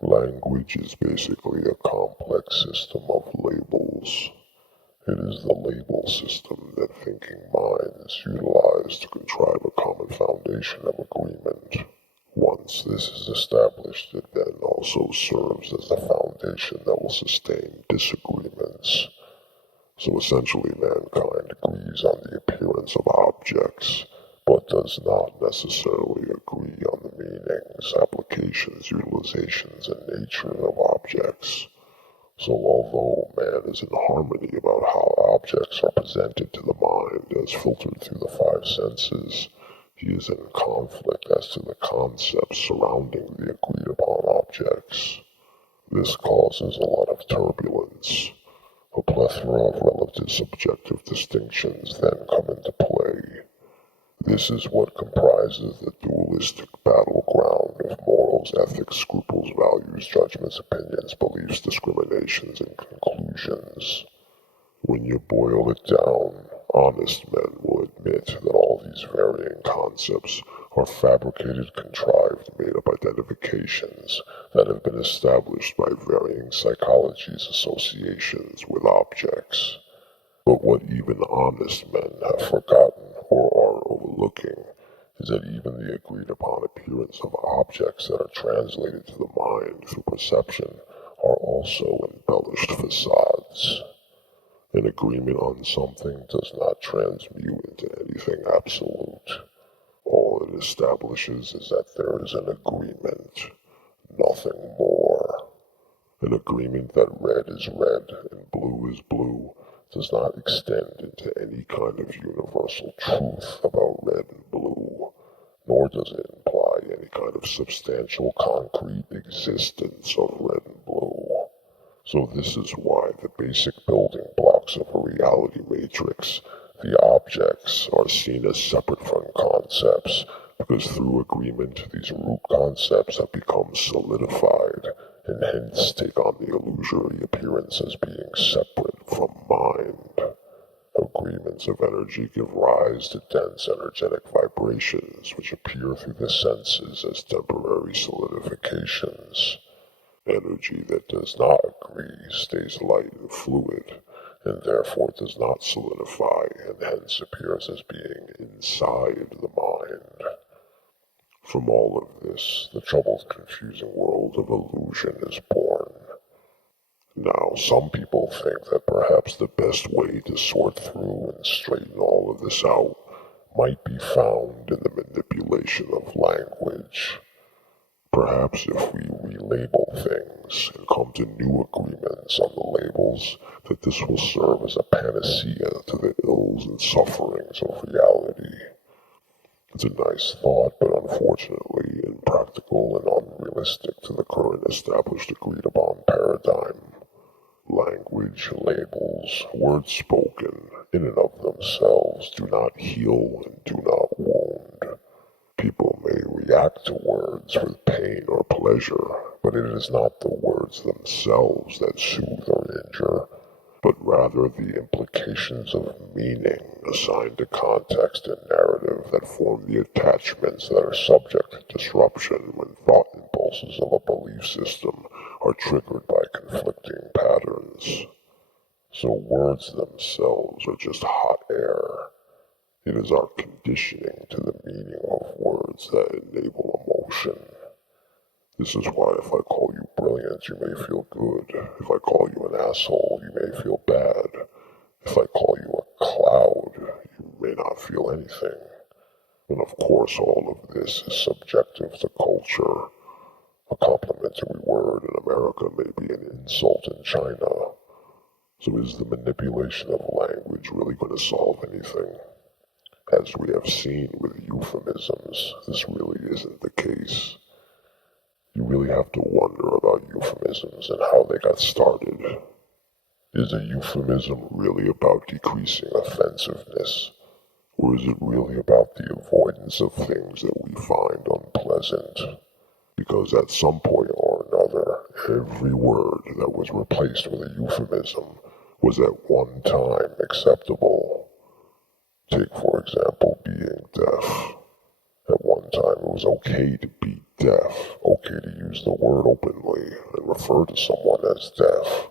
Language is basically a complex system of labels. It is the label system that thinking minds utilize to contrive a common foundation of agreement. Once this is established, it then also serves as the foundation that will sustain disagreements. So essentially, mankind agrees on the appearance of objects, but does not necessarily agree on the meanings, applications, utilizations, and nature of objects. So although man is in harmony about how objects are presented to the mind as filtered through the five senses, he is in conflict as to the concepts surrounding the agreed upon objects. This causes a lot of turbulence. A plethora of relative subjective distinctions then come into play. This is what comprises the dualistic battleground of morals, ethics, scruples, values, judgments, opinions, beliefs, discriminations, and conclusions. When you boil it down, honest men will admit that all these varying concepts are fabricated, contrived, made-up identifications that have been established by varying psychologies' associations with objects. But what even honest men have forgotten or are overlooking is that even the agreed-upon appearance of objects that are translated to the mind through perception are also embellished facades. An agreement on something does not transmute into anything absolute. All it establishes is that there is an agreement, nothing more. An agreement that red is red and blue is blue does not extend into any kind of universal truth about red and blue, nor does it imply any kind of substantial concrete existence of red and blue. So this is why the basic building blocks of a reality matrix, the objects, are seen as separate from concepts, because through agreement these root concepts have become solidified, and hence take on the illusory appearance as being separate from mind. Agreements of energy give rise to dense energetic vibrations which appear through the senses as temporary solidifications. Energy that does not agree stays light and fluid, and therefore does not solidify, and hence appears as being inside the mind. From all of this, the troubled, confusing world of illusion is born. Now, some people think that perhaps the best way to sort through and straighten all of this out might be found in the manipulation of language. Perhaps if we relabel things and come to new agreements on the labels, that this will serve as a panacea to the ills and sufferings of reality. It's a nice thought, but unfortunately impractical and unrealistic to the current established agreed-upon paradigm. Language, labels, words spoken, in and of themselves, do not heal and do not wound. People may react to words with pain or pleasure, but it is not the words themselves that soothe or injure, but rather the implications of meaning assigned to context and narrative that form the attachments that are subject to disruption when thought impulses of a belief system are triggered by conflicting patterns. So words themselves are just hot air. It is our conditioning to the meaning of words that enable emotion. This is why if I call you brilliant, you may feel good. If I call you an asshole, you may feel bad. If I call you a cloud, you may not feel anything. And of course, all of this is subjective to culture. A complimentary word in America may be an insult in China. So is the manipulation of language really going to solve anything? As we have seen with euphemisms, this really isn't the case. You really have to wonder about euphemisms and how they got started. Is a euphemism really about decreasing offensiveness? Or is it really about the avoidance of things that we find unpleasant? Because at some point or another, every word that was replaced with a euphemism was at one time acceptable. Take, for example, being deaf. At one time, it was okay to be deaf, okay to use the word openly and refer to someone as deaf.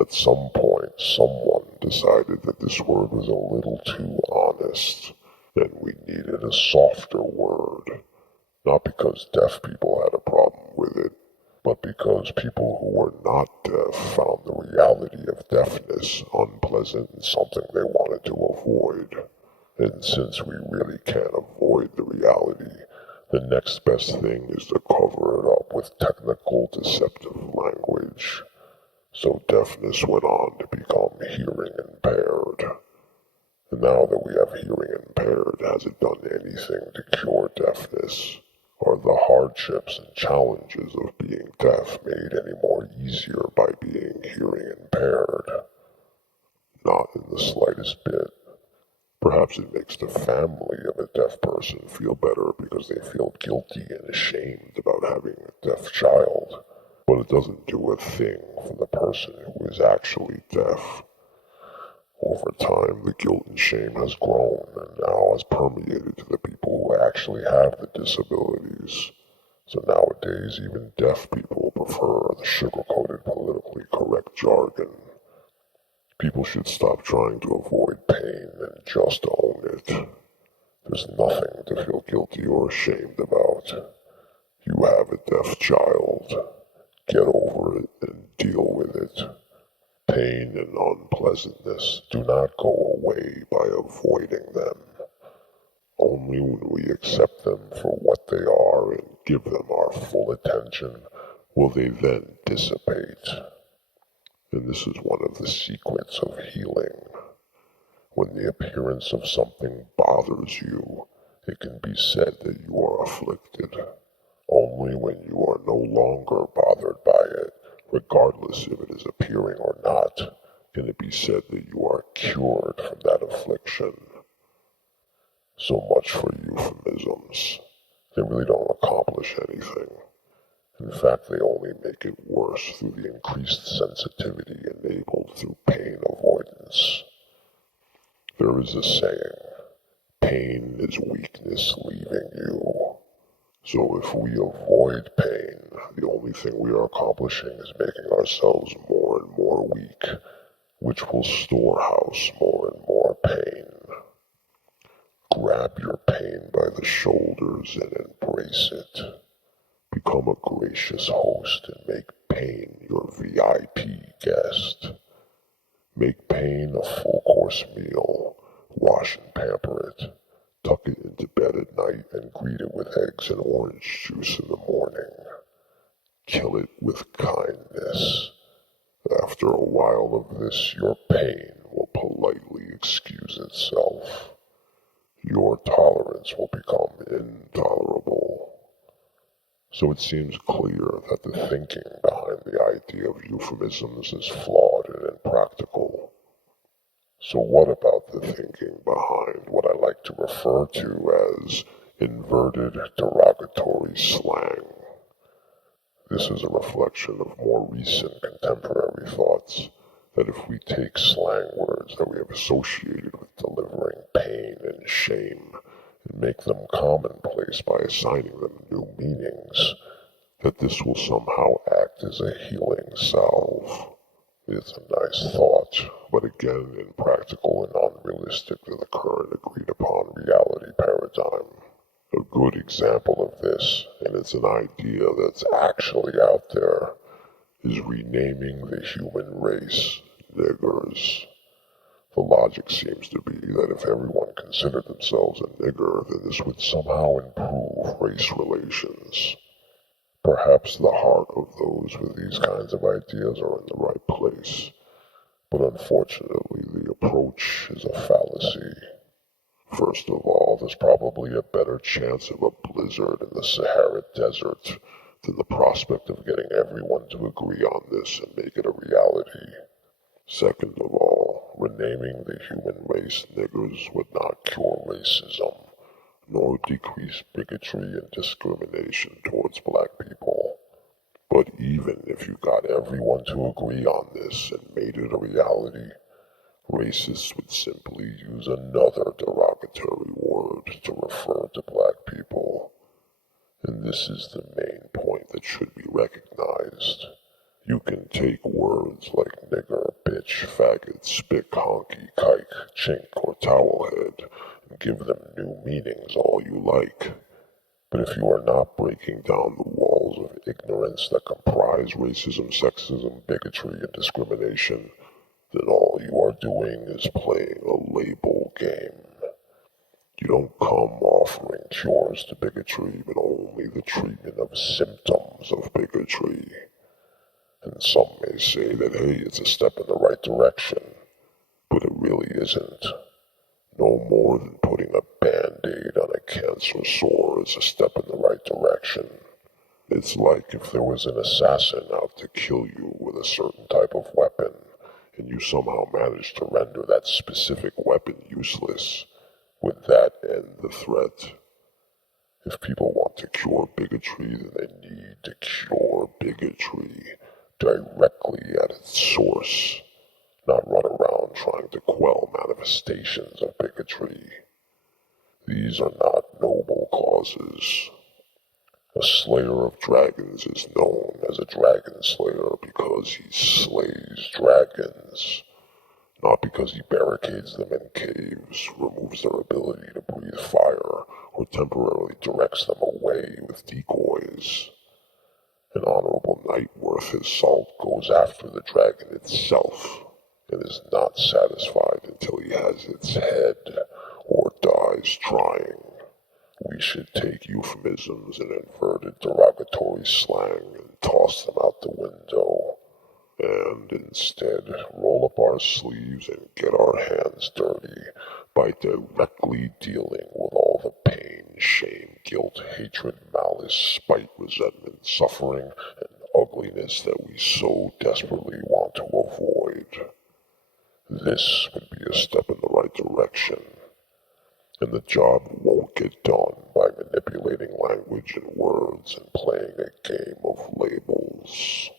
At some point, someone decided that this word was a little too honest, and we needed a softer word. Not because deaf people had a problem with it, but because people who were not deaf found the reality of deafness unpleasant and something they wanted to avoid. And since we really can't avoid the reality, the next best thing is to cover it up with technical, deceptive language. So deafness went on to become hearing impaired. And now that we have hearing impaired, has it done anything to cure deafness? Are the hardships and challenges of being deaf made any more easier by being hearing impaired? Not in the slightest bit. Perhaps it makes the family of a deaf person feel better because they feel guilty and ashamed about having a deaf child, but it doesn't do a thing for the person who is actually deaf. Over time, the guilt and shame has grown and now has permeated to the people who actually have the disabilities. So nowadays, even deaf people prefer the sugar-coated politically correct jargon. People should stop trying to avoid pain and just own it. There's nothing to feel guilty or ashamed about. You have a deaf child. Get over it and deal with it. Pain and unpleasantness do not go away by avoiding them. Only when we accept them for what they are and give them our full attention will they then dissipate. And this is one of the secrets of healing. When the appearance of something bothers you, it can be said that you are afflicted. Only when you are no longer bothered by it, regardless if it is appearing or not, can it be said that you are cured from that affliction. So much for euphemisms. They really don't accomplish anything. In fact, they only make it worse through the increased sensitivity enabled through pain avoidance. There is a saying, pain is weakness leaving you. So if we avoid pain, the only thing we are accomplishing is making ourselves more and more weak, which will storehouse more and more pain. Grab your pain by the shoulders and embrace it. Become a gracious host and make pain your VIP guest. Make pain a full-course meal. Wash and pamper it. Tuck it into bed at night and greet it with eggs and orange juice in the morning. Kill it with kindness. After a while of this, your pain will politely excuse itself. Your tolerance will become intolerable. So it seems clear that the thinking behind the idea of euphemisms is flawed and impractical. So what about the thinking behind what I like to refer to as inverted derogatory slang? This is a reflection of more recent contemporary thoughts that if we take slang words that we have associated with delivering pain and shame and make them commonplace by assigning them new meanings, that this will somehow act as a healing salve. It's a nice thought, but again impractical and unrealistic to the current agreed-upon reality paradigm. A good example of this, and it's an idea that's actually out there, is renaming the human race niggers. The logic seems to be that if everyone considered themselves a nigger, then this would somehow improve race relations. Perhaps the heart of those with these kinds of ideas are in the right place, but unfortunately the approach is a fallacy. First of all, there's probably a better chance of a blizzard in the Sahara Desert than the prospect of getting everyone to agree on this and make it a reality. Second of all, renaming the human race niggers would not cure racism, nor decrease bigotry and discrimination towards black people. But even if you got everyone to agree on this and made it a reality, Racists would simply use another derogatory word to refer to black people. And this is the main point that should be recognized. You can take words like nigger, bitch, faggot, spick, honky, kike, chink, or towelhead and give them new meanings all you like. But if you are not breaking down the walls of ignorance that comprise racism, sexism, bigotry, and discrimination, then all you are doing is playing a label game. You don't come offering cures to bigotry, but only the treatment of symptoms of bigotry. And some may say that, hey, it's a step in the right direction, but it really isn't. No more than putting a band-aid on a cancer sore is a step in the right direction. It's like if there was an assassin out to kill you with a certain type of weapon, and you somehow managed to render that specific weapon useless. Would that end the threat? If people want to cure bigotry, then they need to cure bigotry directly at its source, not run around trying to quell manifestations of bigotry. These are not noble causes. A slayer of dragons is known as a dragon slayer because he slays dragons, not because he barricades them in caves, removes their ability to breathe fire, or temporarily directs them away with decoys. An honorable knight worth his salt goes after the dragon itself, and is not satisfied until he has its head, or dies trying. We should take euphemisms and inverted derogatory slang and toss them out the window, and instead roll up our sleeves and get our hands dirty by directly dealing with all the pain, shame, guilt, hatred, malice, spite, resentment, suffering, and ugliness that we so desperately want to avoid. This would be a step in the right direction, and the job won't get done by manipulating language and words and playing a game of labels.